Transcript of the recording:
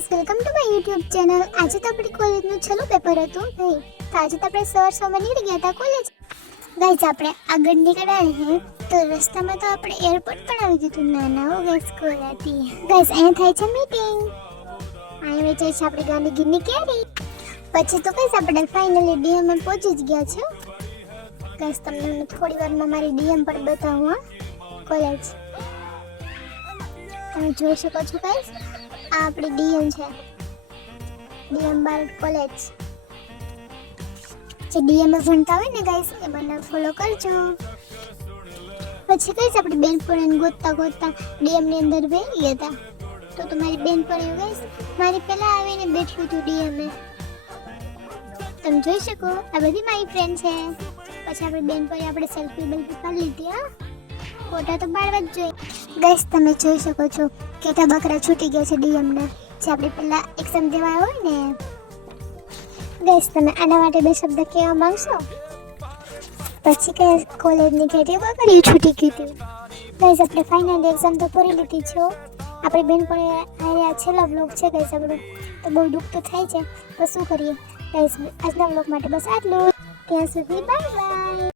Guys, welcome to my YouTube channel. આજે તો આપણી કોલેજનું છેલ્લું પેપર હતું ભાઈ. તો આજે તો આપણે સવારમાં નીકળી ગયા હતા કોલેજ. ગાઈઝ, આપણે આગળ નીકળ્યા હે તો રસ્તામાં તો આપણે એરપોર્ટ પણ આવી ગયું હતું. નાના હો ગાઈઝ, સ્કૂલ હતી. ગાઈઝ, અહીંયા થાય છે મીટિંગ. અહીંયા વેચાય છે આપણી ગાંધીગીરની કેરી. પછી તો ગાઈઝ આપણે ફાઇનલી ડીએમ માં પહોંચી જ ગયા છે. ગાઈઝ, તમને થોડી વારમાં મારી ડીએમ પર બતાવું હા કોલેજ. તમે જોઈ શકો છો ગાઈઝ, આ આપણી ડીએમ છે, ડીએમ બારડ કોલેજ. જે ડીએમ માં ભણતા હોય ને ગાઈઝ, એ મને ફોલો કરજો. પછી ગાઈઝ આપણે બેનપણીને ગોતતા ગોતતા ડીએમ ની અંદર બેસી ગયા હતા. તો તમારી બેનપણી ગાઈઝ મારી પહેલા આવીને બેઠું હતું ડીએમ એ. તમે જોઈ શકો, આ બધી મારી ફ્રેન્ડ છે. પછી આપણી બેનપણી આપણે સેલ્ફી પાડી લીધી. હા, ફોટા તો પાડવા જ જોઈએ. ગાઈઝ, તમે જોઈ શકો છો કેટલા બકરા છૂટી ગયા છે ડીએમ ના, જે આપણે પહેલા એક્ઝામ દેવા હોય ને. ગાઈઝ, તમે આના માટે બે શબ્દ કહેવા માંગશો? પછી કે કોલેજની કેટલી બકરી છૂટી ગઈ હતી. ગાઈઝ, આપણે ફાઇનલ એક્ઝામ તો પૂરી લીધી છે. આપણી બેનપણી આ છેલ્લો બ્લોગ છે ગાઈઝ આપણો. તો બહુ દુઃખ તો થાય છે, તો શું કરીએ ગાઈઝ. આજના બ્લોગ માટે બસ આટલું. ત્યાં સુધી બાય બાય.